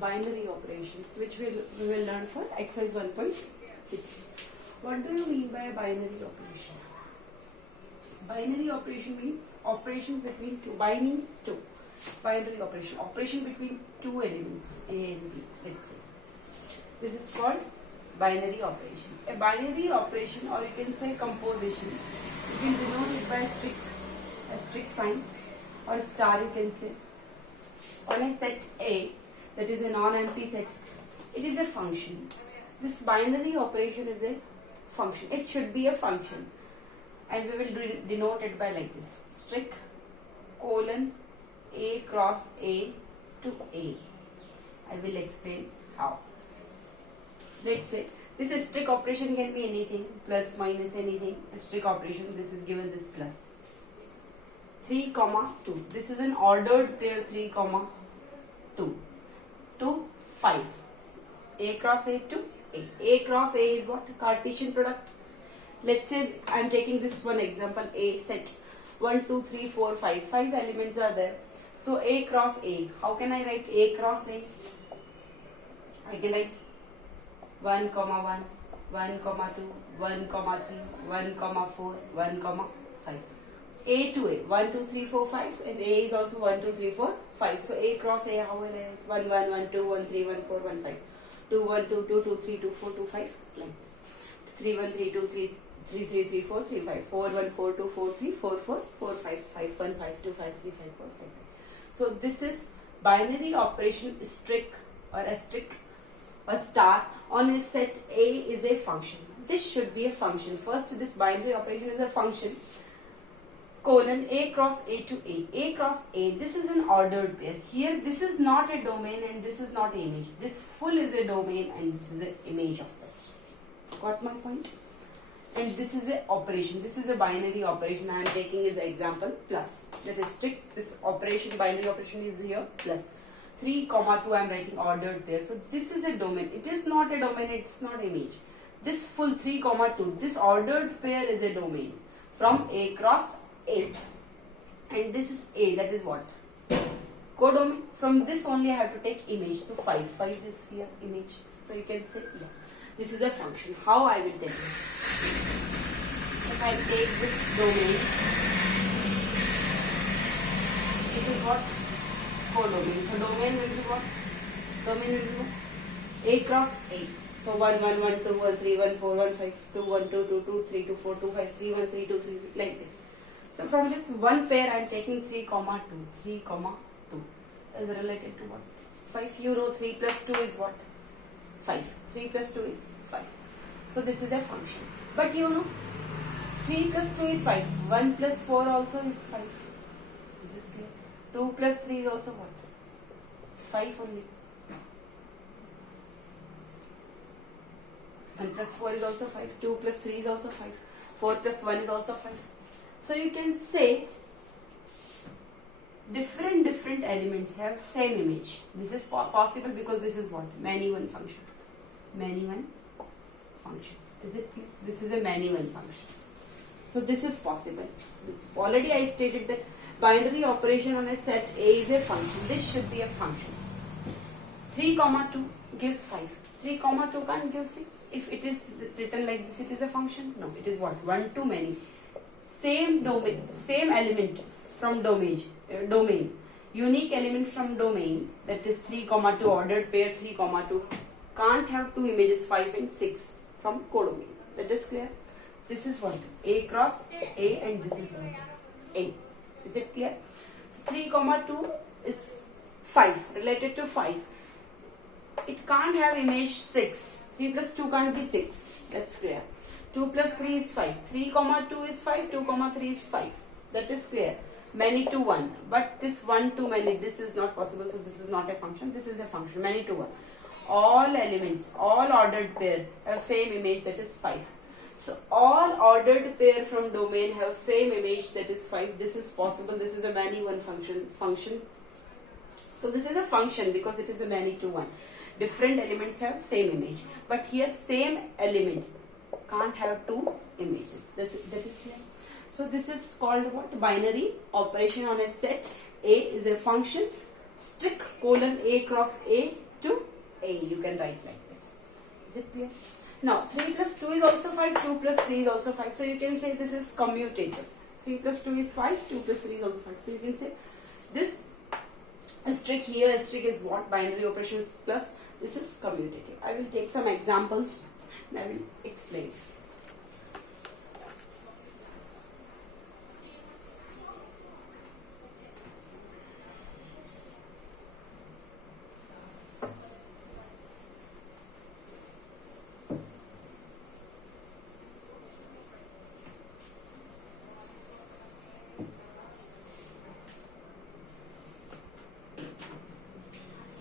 binary operations, which we will learn for exercise 1.6. What do you mean by a binary operation? Binary operation means operation between two. Bi means two. Binary operation between two elements A and B. Let's say this is called binary operation. A binary operation, or you can say composition, you can denote it by a strict sign or star, you can say. On a set A, that is a non-empty set, it is a function. This binary operation is a function. It should be a function, and we will denote it by like this: strict colon A cross A to A. I will explain how. Let's say this strict operation can be anything, plus, minus, anything. A strict operation, this is given this plus. 3, 2. This is an ordered pair 3, 2 to 5. A cross A to A. A cross A is what? Cartesian product. Let's say I am taking this one example. A set 1, 2, 3, 4, 5. 5 elements are there. So A cross A. How can I write A cross A? I can write 1, 1, 1, 2, 1, 3, 1, 4, 1, 5. A to A, 1, 2, 3, 4, 5, and A is also 1, 2, 3, 4, 5. So A cross A, how will I write? 1, 1, 1, 2, 1, 3, 1, 4, 1, 5. 2, 1, 2, 2, 2, 3, 2, 4, 2, 5, like this. 3, 1, 3, 2, 3, 3, 3, 3, 4, 3, 5. 4, 1, 4, 2, 4, 3, 4, 4, 4, 5, 5, 1, 5, 2, 5, 3, 5, 4, 5. So this is binary operation strict or a strict or star on a set A is a function. This should be a function. First, this binary operation is a function. Colon A cross A to A. A cross A. This is an ordered pair. Here, this is not a domain and this is not an image. This full is a domain and this is an image of this. Got my point? And this is a operation. This is a binary operation. I am taking as an example plus. That is strict. This operation, binary operation is here plus. 3, 2 I am writing ordered pair. So this is a domain. It is not a domain. It is not image. This full 3, 2. This ordered pair is a domain from A cross A. And this is A. That is what? Codomain. From this only I have to take image. So 5. 5 is here image. So you can say yeah. This is a function. How I will tell you? If I take this domain, this is what? Codomain. So domain will be what? Domain will be what? A cross A. So 1, 1, 1, 2, 1, 3, 1, 4, 1, 5, 2, 1, 2, 2, 2, 3, 2, 4, 2, 5, 3, 1, 3, 2, 3, like this. So from this one pair I am taking 3, 2. 3, 2 is related to what? 5. You know 3 plus 2 is what? 5. 3 plus 2 is 5. So this is a function. But you know 3 plus 2 is 5. 1 plus 4 also is 5. This is clear. 2 plus 3 is also what? 5 only. 1 plus 4 is also 5. 2 plus 3 is also 5. 4 plus 1 is also 5. So you can say different elements have same image. This is possible because this is what? Many-one function. Many-one function. Is it clear? This is a many-one function. So this is possible. Already I stated that binary operation on a set A is a function. This should be a function. 3, 2 gives 5. 3, 2 can't give 6. If it is written like this, it is a function. No, it is what? 1 to many. Same domain, same element from domain. Unique element from domain, that is 3, 2, ordered pair 3, 2. Can't have two images 5 and 6 from codomain. That is clear? This is what? A cross A, and this is what? A. Is it clear? So 3, 2 is 5, related to 5. It can't have image 6. 3 plus 2 can't be 6. That's clear. 2 plus 3 is 5. 3, 2 is 5. 2, 3 is 5. That is clear. Many to 1. But this 1 to many, this is not possible. So this is not a function. This is a function. Many to 1. All elements, all ordered pair have same image, that is 5. So all ordered pair from domain have same image, that is 5. This is possible. This is a many-one function. So this is a function because it is a many to 1. Different elements have same image. But here same element can't have two images. That is clear. So this is called what? Binary operation on a set. A is a function. Strict colon A cross A to A. You can write like this. Is it clear? Now 3 plus 2 is also 5, 2 plus 3 is also 5. So you can say this is commutative. 3 plus 2 is 5, 2 plus 3 is also 5. So you can say this asterisk here, asterisk is what? Binary operations plus this is commutative. I will take some examples and I will explain.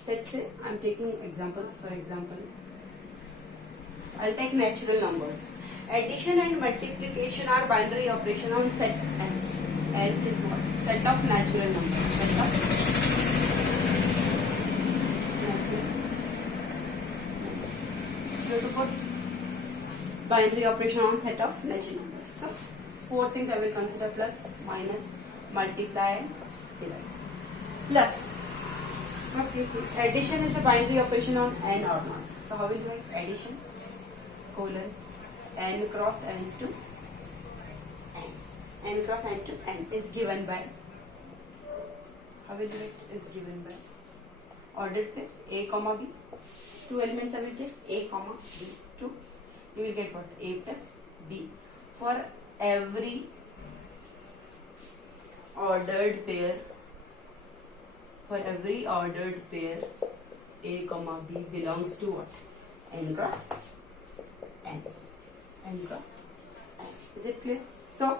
Let's say I'm taking examples. For example, I'll take natural numbers. Addition and multiplication are binary operation on set n. N is what? Set of natural numbers. Set of natural. So to put binary operation on set of natural numbers. So 4 things I will consider: plus, minus, multiply, and divide. Plus. First you see, addition is a binary operation on n or not. So how will you write? Addition colon n cross n to n. N cross n to n is given by, how will you write? Is given by ordered pair A comma B. 2 elements I will take, A comma B. 2. You will get what? A plus B. For every ordered pair, A comma B belongs to what? N cross n. N cross n. Is it clear? So,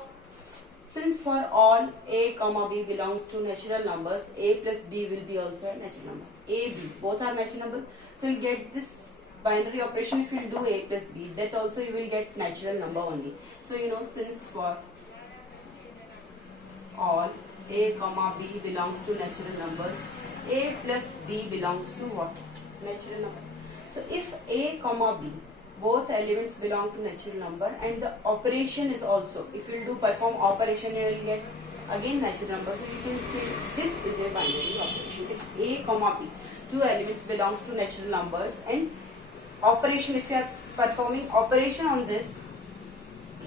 since for all A comma B belongs to natural numbers, A plus B will be also a natural number. A, B, both are natural numbers. So, you get this binary operation if you do A plus B. That also you will get natural number only. So, you know, since for all A comma B belongs to natural numbers, A plus B belongs to what? Natural number. So if A comma B, both elements belong to natural number and the operation is also, if you do perform operation, you will get again natural number. So you can say this is a binary operation. If A comma B, 2 elements belongs to natural numbers and operation, if you are performing operation on this,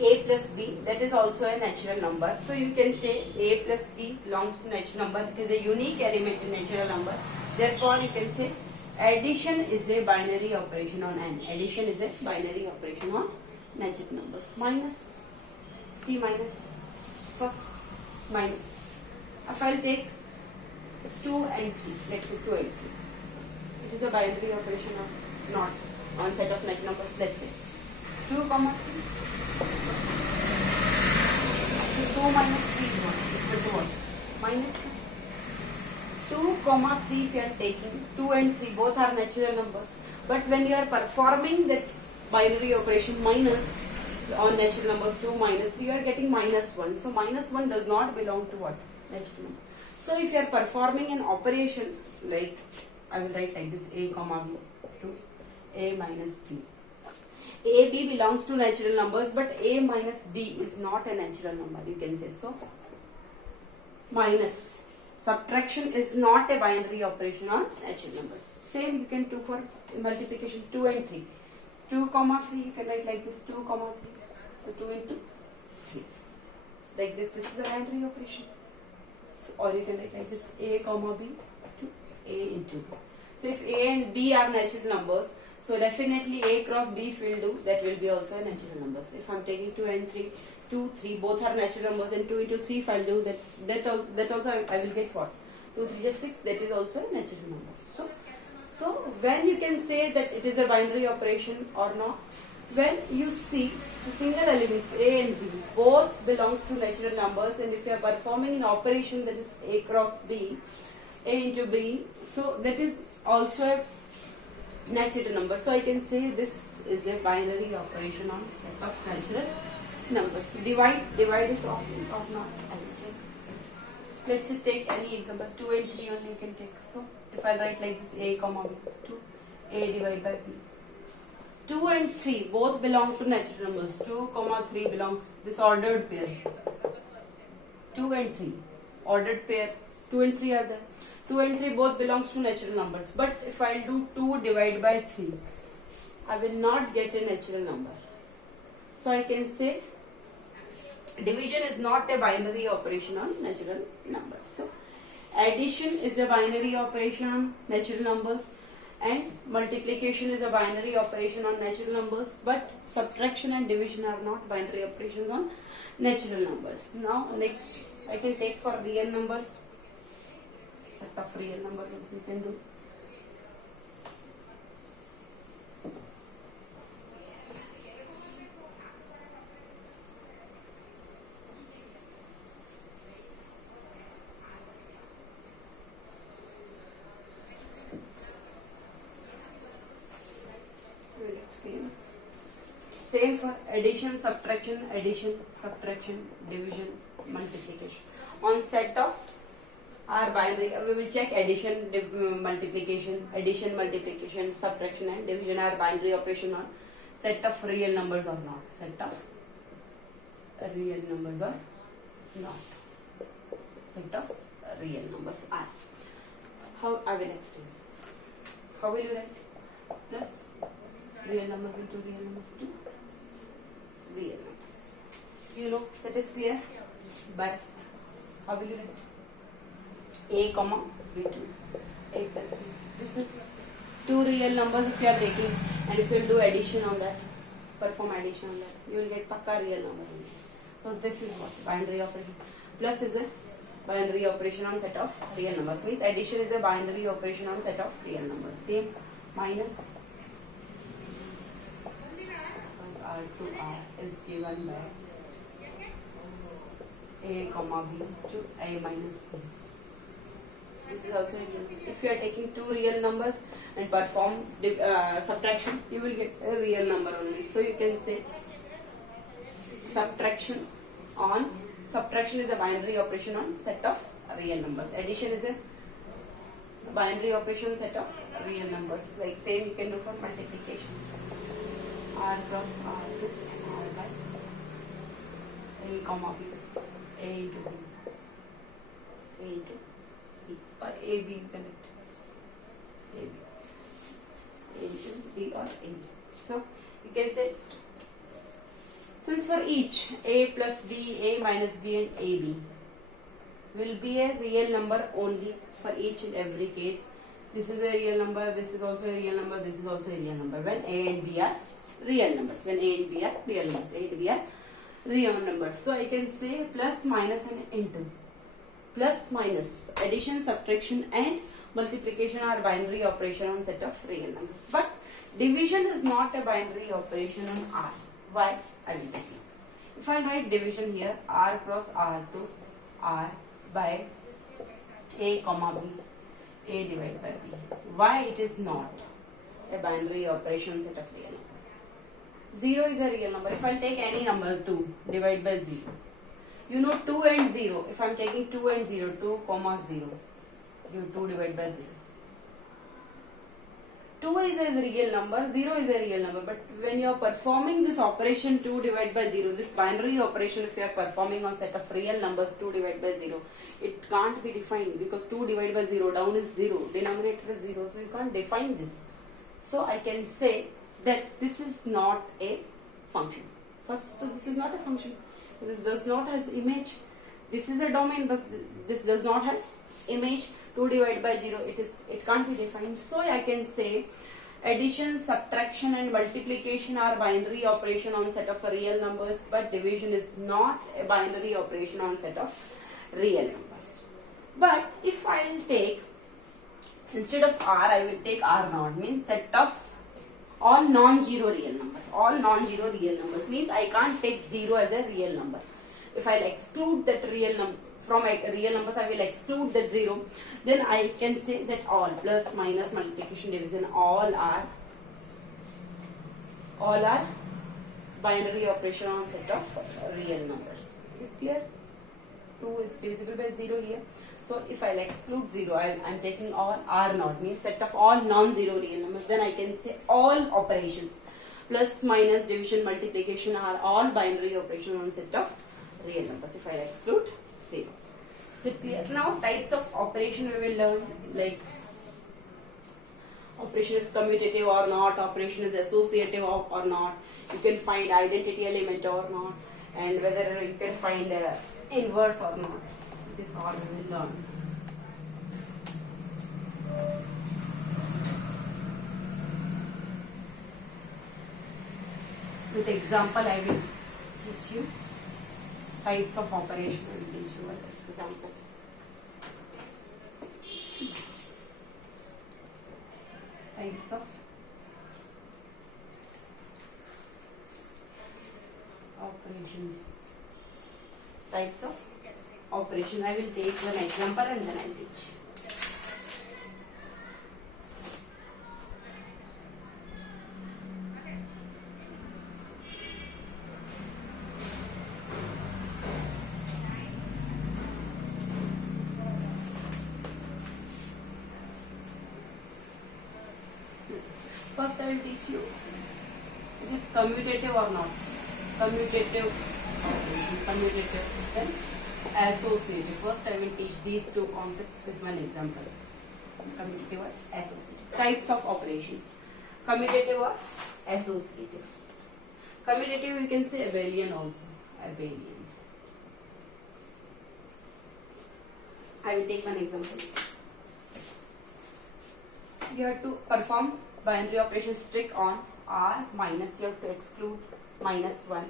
A plus B, that is also a natural number. So you can say A plus B belongs to natural number. It is a unique element in natural number. Therefore, you can say addition is a binary operation on n. Addition is a binary operation on natural numbers. Minus, C minus, first minus. If I will take 2 and 3, let's say 2 and 3. It is a binary operation or not on set of natural numbers. Let's say 2 comma 3. 2 minus 3 is equal to what? Minus 2 comma 3 if you are taking 2 and 3 both are natural numbers, but when you are performing that binary operation minus on natural numbers 2 minus 3, you are getting minus 1. So minus 1 does not belong to what? Natural number. So if you are performing an operation like, I will write like this, A comma B to A minus B. A, B belongs to natural numbers, but A minus B is not a natural number, you can say. So, minus. Subtraction is not a binary operation on natural numbers. Same you can do for multiplication 2 and 3. 2 comma 3, you can write like this, 2 comma 3. So, 2 into 3. Like this is a binary operation. So, or you can write like this, A comma B to A into B. So, if A and B are natural numbers, so definitely A cross B if we will do, that will be also a natural numbers. If I am taking 2 and 3, 2, 3 both are natural numbers, and 2 into 3 if I will do that also I will get what? 2, 3 is 6, that is also a natural number. So when you can say that it is a binary operation or not, when you see the single elements A and B both belongs to natural numbers, and if you are performing an operation that is A cross B, A into B, so that is also a natural number. So I can say this is a binary operation on set of natural numbers. Divide is off or not, I will check. Let's take any example, 2 and 3 only you can take. So if I write like this, A comma B, 2, A divided by B. 2 and 3 both belong to natural numbers. 2 comma 3 belongs this ordered pair. 2 and 3 ordered pair. 2 and 3 are there. 2 and 3 both belongs to natural numbers. But if I'll do 2 divided by 3, I will not get a natural number. So I can say division is not a binary operation on natural numbers. So addition is a binary operation on natural numbers, and multiplication is a binary operation on natural numbers, but subtraction and division are not binary operations on natural numbers. Now next I can take for real numbers. Set of real numbers you can do. Same for addition, subtraction, division, multiplication. On set of our binary, we will check addition, multiplication, subtraction and division are binary operation on set of real numbers or not. Set of real numbers or not. Set of real numbers are. How I will explain. How will you write? Plus real numbers into real numbers to real numbers. You know that is clear. But how will you write? A comma B2, A plus B. This is two real numbers if you are taking, and if you will do addition on that, perform addition on that, you will get pakka real number. So this is what binary operation. Plus is a binary operation on set of real numbers. Means addition is a binary operation on set of real numbers. Same minus R to R is given by A comma B to A minus B. This is also if you are taking two real numbers and perform subtraction, you will get a real number only. So you can say subtraction is a binary operation on set of real numbers. Addition is a binary operation set of real numbers. Like same you can do for multiplication. R cross R to R by A comma B, A into B, A into B, or A B you can write. A B, A into B or A B. So you can say, since for each A plus B, A minus B and AB will be a real number only for each and every case. This is a real number, this is also a real number, this is also a real number when A and B are real numbers. When A and B are real numbers, A and B are real numbers. So I can say plus, minus and into. Plus, minus, addition, subtraction and multiplication are binary operation on set of real numbers. But division is not a binary operation on R. Why? I will tell you. If I write division here, R cross R to R by A comma B, A divided by B. Why it is not a binary operation set of real numbers? 0 is a real number. If I take any number 2 divided by 0, you know 2 and 0. If I am taking 2 and 0, 2 comma 0, give 2 divided by 0. 2 is a real number, 0 is a real number. But when you are performing this operation 2 divided by 0, this binary operation if you are performing on set of real numbers 2 divided by 0, it can't be defined because 2 divided by 0, down is 0, denominator is 0. So you can't define this. So I can say that this is not a function. First, so this is not a function. This does not has image. This is a domain, but this does not has image. 2 divided by 0, it can't be defined. So I can say addition, subtraction and multiplication are binary operation on set of real numbers, but division is not a binary operation on set of real numbers. But if I will take, instead of R, I will take R naught, means set of all non-zero real numbers. All non-zero real numbers means I can't take 0 as a real number. If I will exclude that real number from real numbers, I will exclude that 0. Then I can say that all plus, minus, multiplication, division, all are binary operation on set of real numbers. Is it clear? 2 is divisible by 0 here. So if I will exclude 0, I am taking all R naught, means set of all non-zero real numbers. Then I can say all operations, plus, minus, division, multiplication are all binary operation on set of real numbers if I exclude 0. Is it clear? Now types of operation we will learn, like operation is commutative or not, operation is associative or not, you can find identity element or not, and whether you can find inverse or not. This all we will learn. With example I will teach you types of operation. I will teach you an example. Types of operations. Types of operation. I will take one example and then I will teach. First I will teach you it is commutative or not. Commutative operation, commutative, then associative. First I will teach these two concepts with one example. Commutative or associative. Types of operation. Commutative or associative. Commutative you can say abelian also. Abelian. I will take one example. You have to perform binary operation strict on R minus, you have to exclude -1,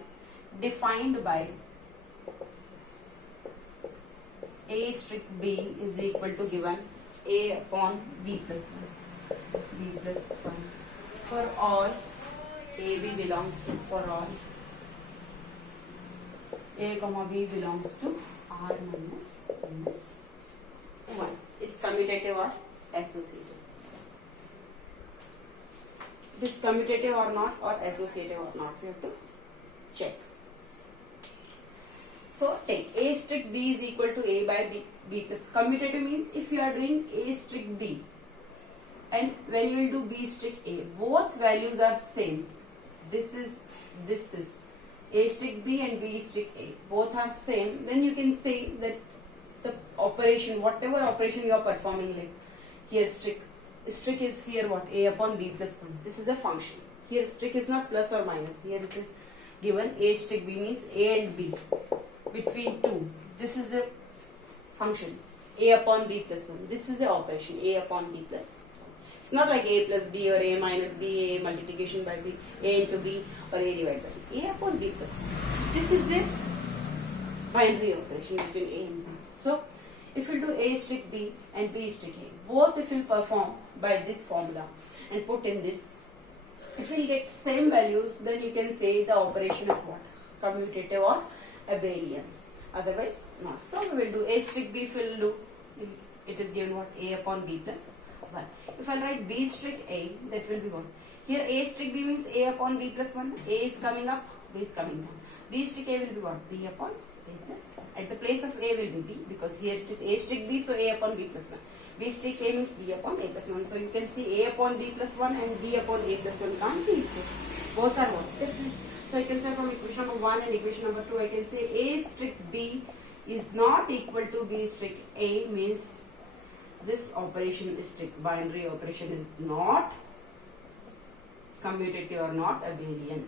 defined by A strict B is equal to given A upon B plus 1. B plus 1. For all AB belongs to, for all A comma B belongs to R minus 1 is commutative or associative. It is commutative or not, or associative or not, we have to check. So take A strict B is equal to A by B plus. Commutative means if you are doing A strict B and when you will do B strict A, both values are same. This is A strict B and B strict A, both are same, then you can say that the operation, whatever operation you are performing, like here strict is here what? A upon B plus 1. This is a function. Here strict is not plus or minus. Here it is given A strict B means A and B between 2. This is a function. A upon B plus 1. This is a operation. A upon B plus 1. It's not like A plus B or A minus B, A multiplication by B, A into B or A divided by B. A upon B plus 1. This is a binary operation between A and B. So if you do A strict B and B strict A, both if you perform by this formula and put in this, if you get same values, then you can say the operation is what? Commutative or abelian. Otherwise not. So we will do A strict B, if we will do, it is given what? A upon B plus 1. If I write B strict A, that will be what? Here A strict B means A upon B plus 1. A is coming up, B is coming down. B strict A will be what? B upon B plus 1. At the place of A will be B, because here it is A strict B, so A upon B plus 1. B strict A means B upon A plus 1. So you can see A upon B plus 1 and B upon A plus 1 can't be equal. Both are what? Different. So I can say from equation number 1 and equation number 2, I can say A strict B is not equal to B strict A, means this operation is strict. Binary operation is not commutative or not abelian.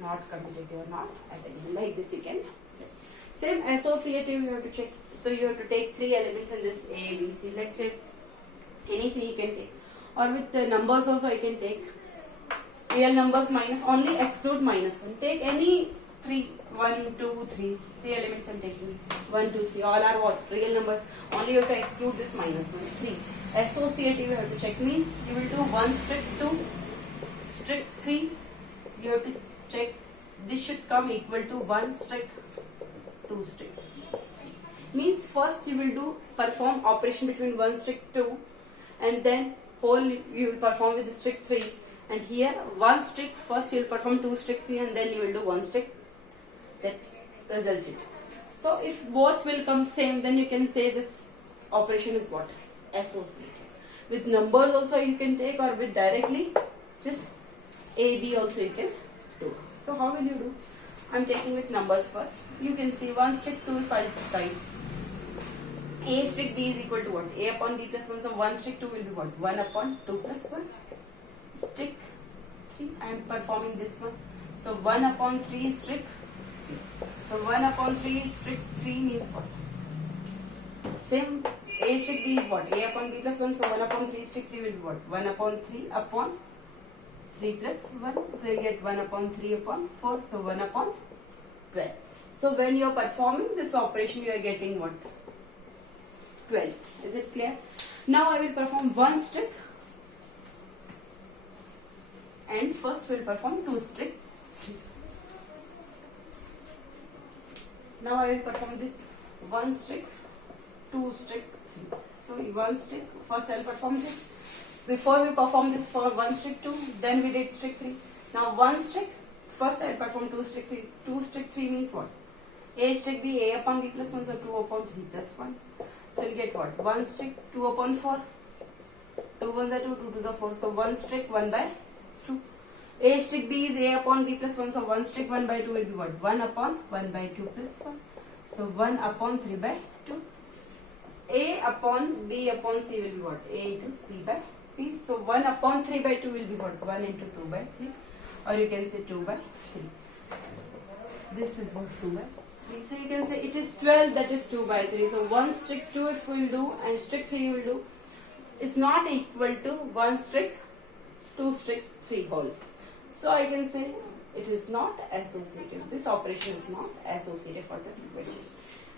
Not commutative or not abelian. Like this you can say. Same associative you have to check. So you have to take 3 elements in this A, B, C. Let's say any 3 you can take. Or with the numbers also you can take. Real numbers minus, only exclude -1. Take any 3, 1, 2, 3. 3 elements I'm taking. 1, 2, 3. All are what? Real numbers. Only you have to exclude this -1. 3. Associative you have to check, means you will do 1 strict 2, strict 3. You have to check this should come equal to 1 strict 2 strict. Means first you will do perform operation between 1 strict 2 and then whole you will perform with strict 3, and here 1 strict first you will perform 2 strict 3 and then you will do 1 strict, that resulted. So if both will come same, then you can say this operation is what? Associative. With numbers also you can take, or with directly this AB also you can do. So how will you do? I am taking with numbers first. You can see 1 strict 2 if I type. A strict B is equal to what? A upon B plus 1. So 1 strict 2 will be what? 1 upon 2 plus 1. Strict 3. I am performing this one. So 1 upon 3 is strict 3. So 1 upon 3 is strict 3 means what? Same. A strict B is what? A upon B plus 1. So 1 upon 3 strict 3 will be what? 1 upon 3 upon 3 plus 1. So you get 1 upon 3 upon 4. So 1 upon 12. So when you are performing this operation, you are getting what? 12. Is it clear? Now I will perform one strict, and first we will perform two strict 3. Now I will perform this one strict, two strict 3. So one strict, first I will perform this. Before we perform this for one strict 2, then we did strict 3. Now one strict, first I will perform two strict 3. Two strict 3 means what? A strict B, A upon B plus 1, so 2 upon 3 plus 1. So you get what? 1 strict 2 upon 4. 2 1s are 2, 2 2s are 4. So 1 strict 1 by 2. A strict B is A upon B plus 1. So 1 strict 1 by 2 will be what? 1 upon 1 by 2 plus 1. So 1 upon 3 by 2. A upon B upon C will be what? A into C by B. So 1 upon 3 by 2 will be what? 1 into 2 by 3. Or you can say 2 by 3. This is what? 2 by 3. So you can say it is 12, that is 2 by 3. So 1 strict 2 if we will do and strict 3 you will do is not equal to 1 strict 2 strict 3 whole. So I can say it is not associative. This operation is not associative for this equation.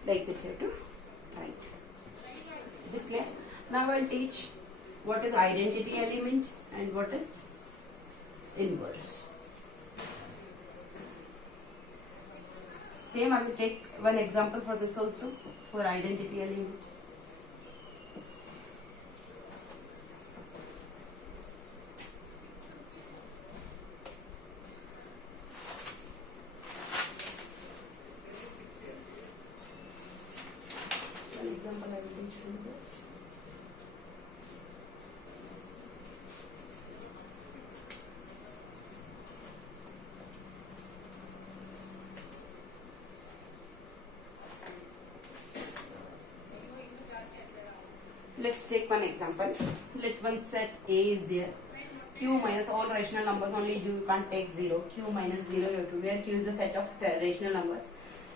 Like this you have to write. Is it clear? Now I will teach what is identity element and what is inverse. Same, I will take one example for this also, for identity element. One example I will teach from this. Let's take one example. Let one set A is there. Q minus all rational numbers, only you can't take 0. Q minus 0 you have to, where Q is the set of rational numbers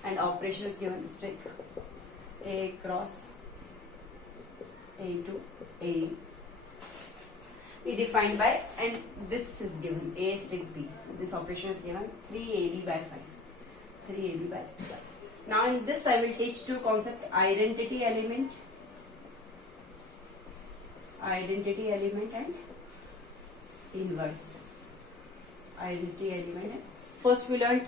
and operation is given strict A cross A to A. We define by, and this is given A strict B. This operation is given 3AB by 5. 3AB by 5. Now in this I will teach two concepts: identity element and inverse. Identity element and first we learned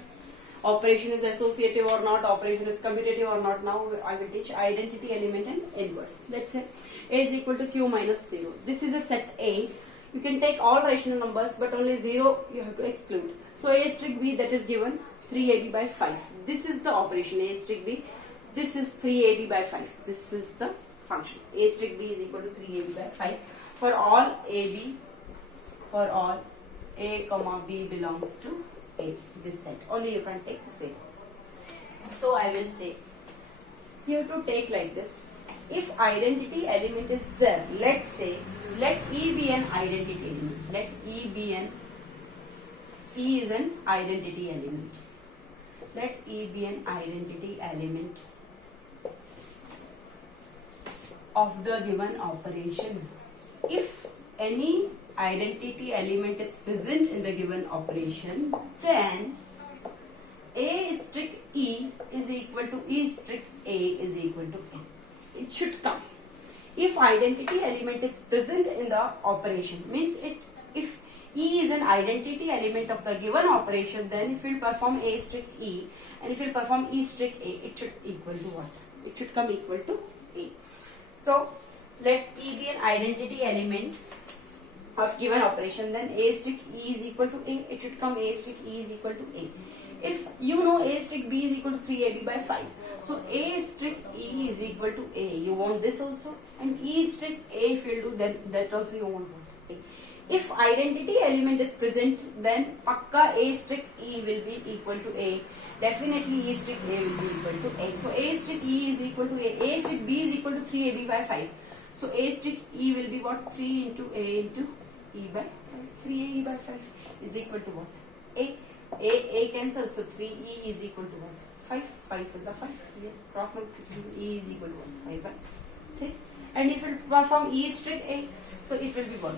operation is associative or not, operation is commutative or not. Now I will teach identity element and inverse. Let's say A is equal to Q minus 0. This is a set A. You can take all rational numbers but only 0 you have to exclude. So A strict B, that is given 3AB by 5. This is the operation A strict B. This is 3AB by 5. This is the function. A strict B is equal to 3AB by 5 for all AB, for all A comma B belongs to A, this set. Only you can take the same. So I will say, you have to take like this. If identity element is there, let's say, let E be an identity element. Let E be an, E is an identity element. Let E be an identity element of the given operation. If any identity element is present in the given operation, then A strict E is equal to E strict A is equal to A. It should come. If identity element is present in the operation, means if E is an identity element of the given operation, then if you perform A strict E and if you perform E strict A, it should equal to what? It should come equal to A. So let E be an identity element of given operation, then A strict E is equal to A. It should come A strict E is equal to A. If you know A strict B is equal to 3AB by 5, so A strict E is equal to A. You want this also, and E strict A if you do, then that also you want A. If identity element is present, then pakka A strict E will be equal to A, definitely A strict A will be equal to A. So A strict E is equal to A strict B is equal to 3AB by 5. So A strict E will be what? 3 into A into E by 5. 3A E by 5 is equal to what? A cancels, so 3E is equal to what? 5. 5 is the 5. Yeah. Cross multiply, E is equal to what? 5 by 3. And it will perform E strict A, so it will be what?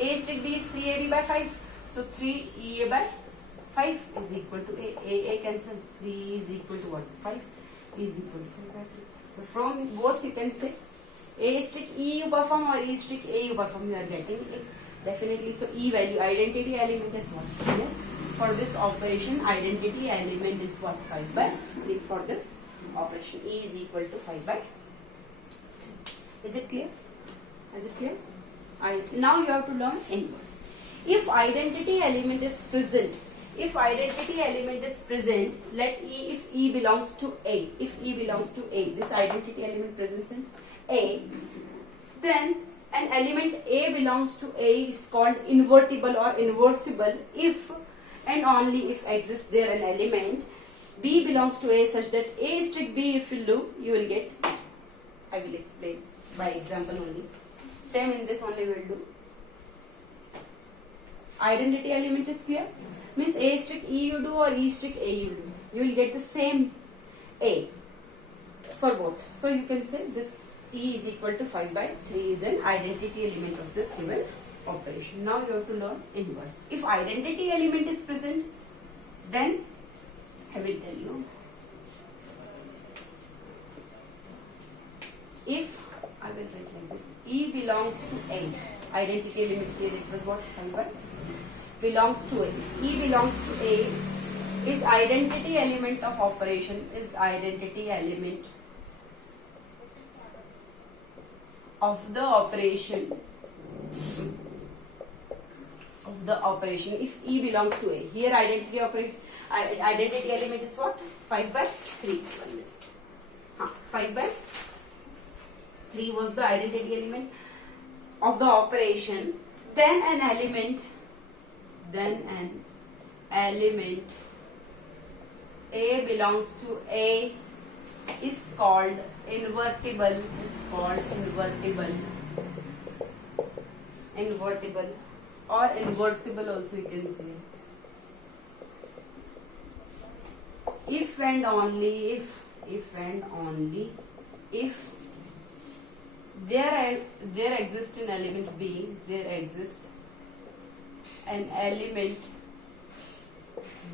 A strict B is 3AB by 5. So 3EA by 5 is equal to A cancel. 3 is equal to what? 5 is equal to 5 by 3. So from both you can say A strict E you perform or E strict A you perform, you are getting A. Definitely. So E value, identity element is what? Here. For this operation, identity element is what? 5 by 3 for this operation. E is equal to 5 by 3. Is it clear? Is it clear? Now you have to learn inverse. If identity element is present, let if E belongs to A, this identity element presents in A, then an element A belongs to A is called invertible or inversible if and only if exists there an element B belongs to A such that A strict B if you do, you will get, I will explain by example only. Same in this only we will do. Identity element is clear? Means A strict E you do or E strict A you do. You will get the same A for both. So you can say this E is equal to 5 by 3 is an identity element of this given operation. Now you have to learn inverse. If identity element is present, then I will tell you. If I will write like this, E belongs to A. Identity element here it was what? 5 by belongs to A. If E belongs to A, is identity element of operation, is identity element of the operation if E belongs to A. Here identity element is what? 5 by 3. 5 by 3 was the identity element of the operation. Then an element A belongs to A is called invertible, or inversible also you can say. If and only if there exists an element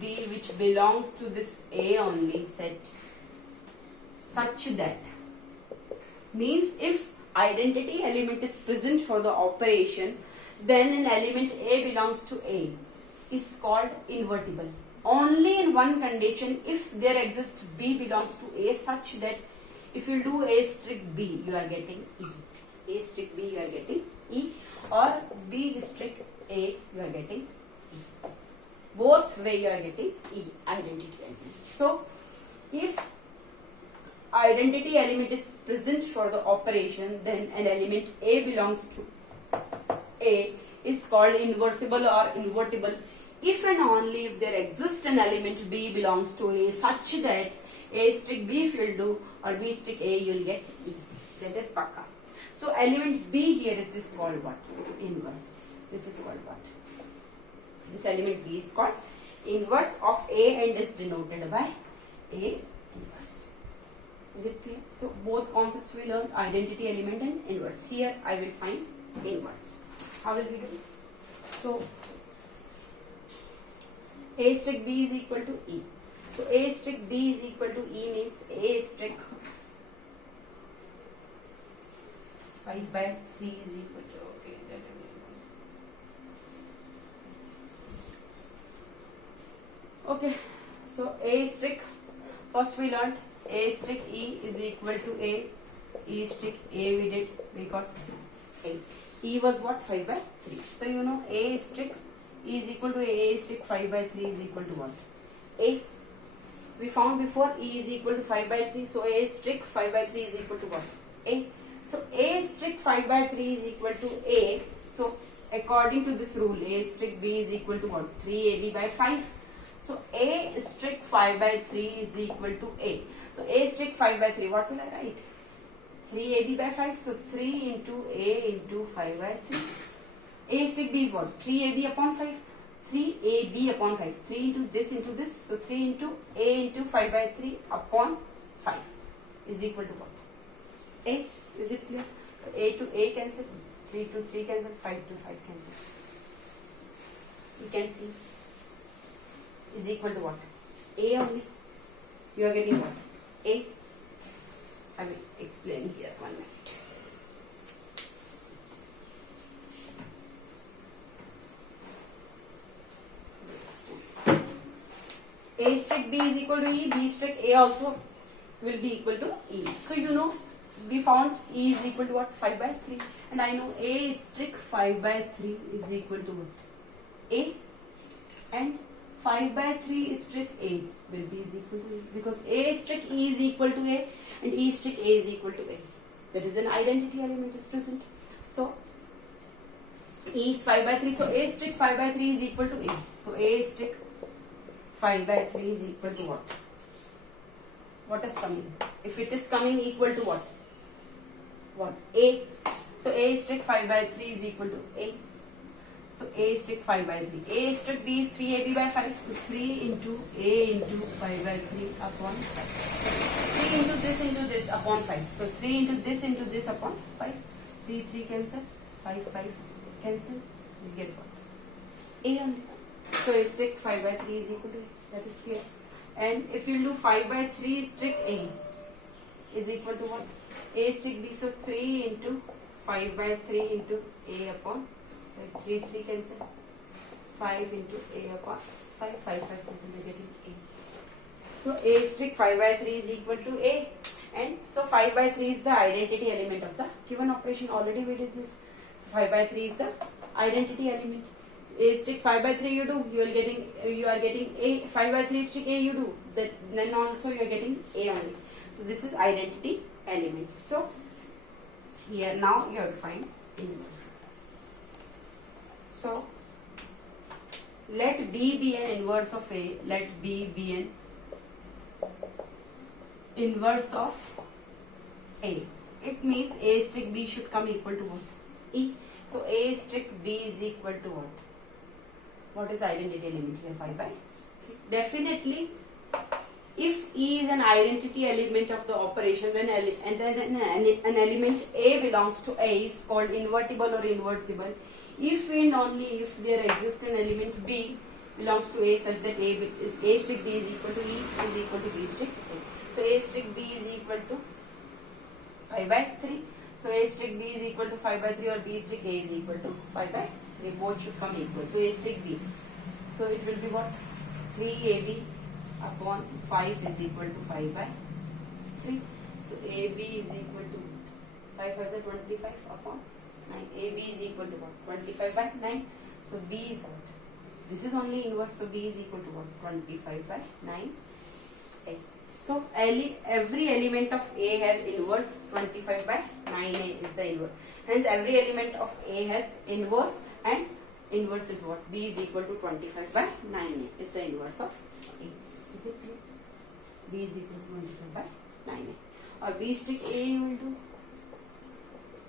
B, which belongs to this A only set, such that, means if identity element is present for the operation, then an element A belongs to A is called invertible. Only in one condition, if there exists B belongs to A such that if you do A strict B, you are getting E. A strict B, you are getting E, or B strict A, you are getting E. Both way you are getting E, identity element. So, if identity element is present for the operation, then an element A belongs to A is called inversible or invertible if and only if there exists an element B belongs to A such that A strict B if you will do or B strict A you will get E. That is pakka. So element B here it is called what? Inverse. This is called what? This element B is called inverse of A and is denoted by A inverse. Is it clear? So both concepts we learned, identity element and inverse. Here I will find inverse. How will we do? So A strict B is equal to E. So A strict B is equal to E means A strict 5 by 3 is equal to, okay, okay, so A strict, first we learned A strict E is equal to A, E strict A we did, we got A. E was what? 5 by 3. So you know A strict E is equal to A strict 5 by 3 is equal to what? A. We found before E is equal to 5 by 3. So A strict 5 by 3 is equal to what? A. So A strict 5 by 3 is equal to A. So according to this rule, A strict B is equal to what? 3AB by 5. So A strict 5 by 3 is equal to A. So A strict 5 by 3, what will I write? 3AB by 5. So 3 into A into 5 by 3. A strict B is what? 3AB upon 5. 3AB upon 5. 3 into this. So 3 into A into 5 by 3 upon 5 is equal to what? A. Is it clear? So A to A cancel. 3 to 3 cancel. 5 to 5 cancel. You can see is equal to what? A only. You are getting what? A. I will explain here 1 minute. A strict B is equal to E, B strict A also will be equal to E. So you know, we found E is equal to what? 5 by 3. And I know A strict 5 by 3 is equal to what? A. And 5 by 3 strict A will be is equal to E. Because A strict E is equal to A and E strict A is equal to A. That is an identity element is present. So E is 5 by 3. So A strict 5 by 3 is equal to A. So A strict 5 by 3 is equal to what? What is coming? If it is coming equal to what? What? A. So A strict 5 by 3 is equal to A. So A strict 5 by 3. A strict B is 3AB by 5. So 3 into A into 5 by 3 upon 5. 3 into this upon 5. So 3 into this upon 5. 3 cancel. 5 cancel. We get what? A only. So A strict 5 by 3 is equal to A. That is clear. And if you do 5 by 3 strict A is equal to what? A strict B. So 3 into 5 by 3 into A upon 5. 3 cancel. 5 into A upon 5 cancel. We are getting A. So A strict 5 by 3 is equal to A. And so 5 by 3 is the identity element of the given operation. Already we did this. So 5 by 3 is the identity element. A strict 5 by 3 you do, you are getting A. 5 by 3 strict A you do, then also you are getting A only. So this is identity element. So here now you have to find inverse. So let B be an inverse of A. Let B be an inverse of A. It means A strict B should come equal to what? E. So A strict B is equal to what? What is identity element here? 5 by 3. Definitely, if E is an identity element of the operation, then an element A belongs to A is called invertible or inversible. If and only if there exists an element B belongs to A such that A strict B is equal to E is equal to B strict A. So A strict B is equal to 5 by 3. So A strict B is equal to 5 by 3 or B strict A is equal to 5 by 3. Both should come equal. So A strict B. So it will be what? 3AB upon 5 is equal to 5 by 3. So AB is equal to 5 by 25 upon 9. AB is equal to what? 25 by 9. So B is what? This is only inverse. So B is equal to what? 25 by 9A. So every element of A has inverse. 25 by 9A is the inverse. Hence every element of A has inverse, and inverse is what? B is equal to 25 by 9A is the inverse of A. Is it clear? B is equal to 25 by 9A. Or B strict A you will do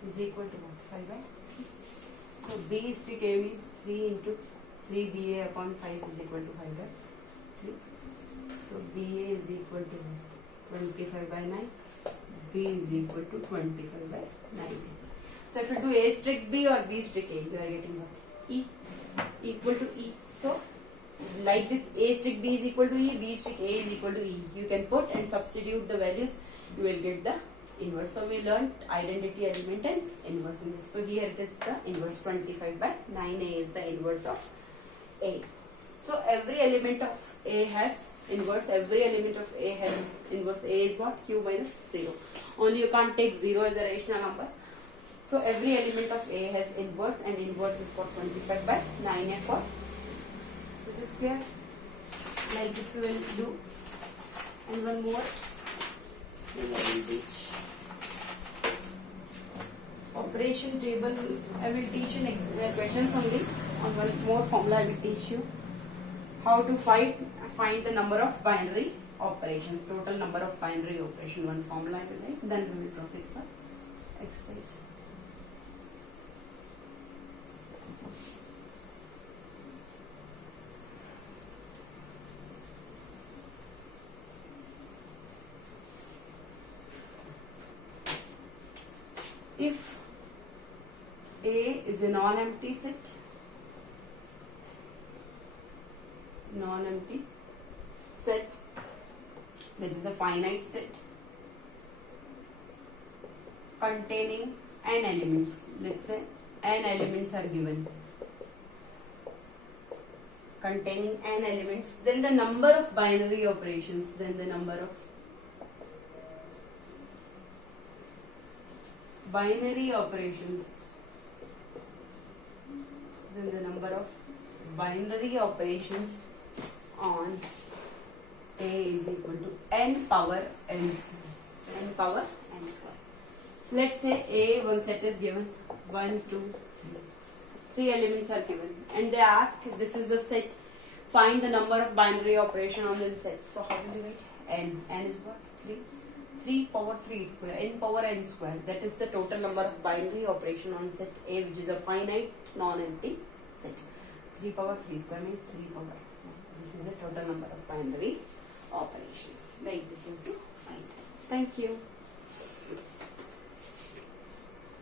is equal to what? 5 by 3. So B strict A means 3 into 3BA upon 5 is equal to 5 by 3. So BA is equal to 25 by 9. B is equal to 25 by 9. So if you do A strict B or B strict A, you are getting what? E equal to E. So like this, A strict B is equal to E, B strict A is equal to E. You can put and substitute the values, you will get the inverse. So we learned identity element and inverse. So here it is the inverse. 25 by 9A is the inverse of A. So every element of A has inverse. Every element of A has inverse. A is what? Q minus 0. Only you can't take 0 as a rational number. So every element of A has inverse, and inverse is for 25 by 9A for. This is clear. Like this we will do. And one more. Then I will teach operation table. I will teach in questions only. On one more formula I will teach you. How to find the number of binary operations, total number of binary operation. One formula I will write, then we will proceed for exercise. If A is a non-empty set, that is a finite set containing n elements. Let's say n elements are given, containing n elements, then the number of binary operations, then the number of binary operations, then the number of binary operations on A is equal to n power n square. N power n square. Let's say A, one set is given, 1, 2, 3. 3 elements are given, and they ask, this is the set, find the number of binary operation on the set. So how will you write? N. N is what? 3. 3 power 3 square, n power n square. That is the total number of binary operation on set A, which is a finite non-empty set. 3 power 3 square means 3 power. This is the total number of binary operations. Like this you have to find. Thank you.